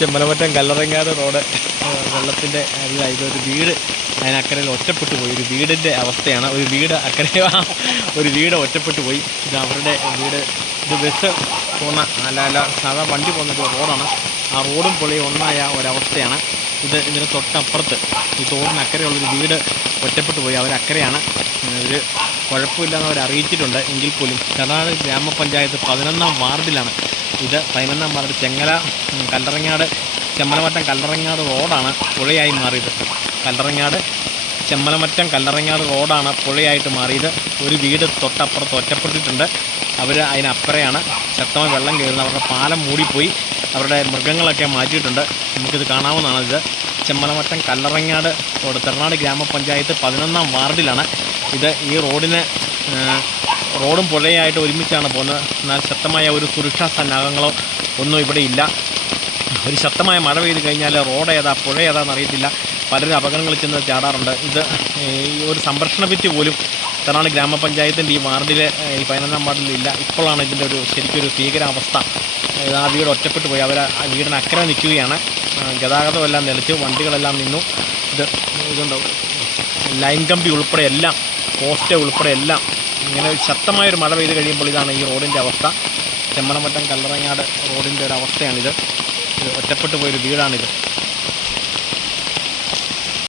Chemmalamattam Kallarangatt road വെള്ളത്തിൻ്റെ അരികിലായത് ഒരു വീട് അതിനക്കരയിൽ ഒറ്റപ്പെട്ടു പോയി. ഒരു വീടിൻ്റെ അവസ്ഥയാണ്. ഒരു വീട് അക്കരെ ഒരു വീട് ഒറ്റപ്പെട്ടു പോയി. ഇത് അവരുടെ വീട്. ഇത് ബസ് പോകുന്ന അല്ല സാധാ വണ്ടി പോകുന്നൊരു റോഡാണ്. ആ റോഡും പൊളിയും ഒന്നായ ഒരവസ്ഥയാണ്. ഇതിന് തൊട്ടപ്പുറത്ത് ഈ തോടിനക്കരെയുള്ളൊരു വീട് ഒറ്റപ്പെട്ടു പോയി. അവരക്കരെയാണ്. ഒരു കുഴപ്പമില്ലെന്ന് അവർ അറിയിച്ചിട്ടുണ്ട്. എങ്കിൽ പോലും കർണാടക ഗ്രാമപഞ്ചായത്ത് 11-ാം വാർഡിലാണ് ഇത്. 11-ാം വാർഡ് കല്ലറങ്ങാട് ചെമ്മലമറ്റം കല്ലറങ്ങാട് റോഡാണ് പുഴയായി മാറിയത്. ചെമ്മലമറ്റം കല്ലറങ്ങാട് റോഡാണ് പുഴയായിട്ട് മാറിയത്. ഒരു വീട് തൊട്ടപ്പുറത്ത് ഒറ്റപ്പെട്ടിട്ടുണ്ട്. അവർ അതിനപ്പുറയാണ്. ശക്തമായി വെള്ളം കയറുന്നത്. അവരുടെ പാലം മൂടിപ്പോയി. അവരുടെ മൃഗങ്ങളൊക്കെ മാറ്റിയിട്ടുണ്ട്. നമുക്കിത് കാണാവുന്നതാണ്. ഇത് ചെമ്മലമറ്റം കല്ലറങ്ങാട് റോഡ് കർണാടക ഗ്രാമപഞ്ചായത്ത് 11-ാം വാർഡിലാണ് ഇത്. ഈ റോഡും പുഴയായിട്ട് ഒരുമിച്ചാണ് പോകുന്നത്. എന്നാൽ ശക്തമായ ഒരു സുരക്ഷാ സന്നാഹങ്ങളോ ഒന്നും ഇവിടെ ഇല്ല. ഒരു ശക്തമായ മഴ പെയ്ത് കഴിഞ്ഞാൽ റോഡ് ഏതാ പുഴ ഏതാണെന്ന് അറിയത്തില്ല. പലരും അപകടങ്ങളിൽ ചെന്ന് ചാടാറുണ്ട്. ഒരു സംരക്ഷണ ഭിത്തി പോലും കർണാടക ഗ്രാമപഞ്ചായത്തിൻ്റെ ഈ വാർഡിൽ, ഈ 11-ാം വാർഡിലില്ല. ഇപ്പോഴാണ് ഇതിൻ്റെ ശരിക്കൊരു ഭീകരാവസ്ഥ. ആ വീട് ഒറ്റപ്പെട്ടു പോയി. അവർ ആ വീടിന് അക്കരെ നിൽക്കുകയാണ്. ഗതാഗതമെല്ലാം നിലച്ചു, വണ്ടികളെല്ലാം നിന്നു. ഇതുണ്ടാവും ലൈൻ കമ്പി ഉൾപ്പെടെ എല്ലാം, പോസ്റ്റ് ഉൾപ്പെടെ എല്ലാം. ഇങ്ങനെ ശക്തമായൊരു മഴ പെയ്ത് കഴിയുമ്പോൾ ഇതാണ് ഈ റോഡിൻ്റെ അവസ്ഥ. ചെമ്മലമറ്റം കല്ലറങ്ങാട് റോഡിൻ്റെ ഒരു അവസ്ഥയാണിത്. ഒറ്റപ്പെട്ടു പോയൊരു വീടാണിത്.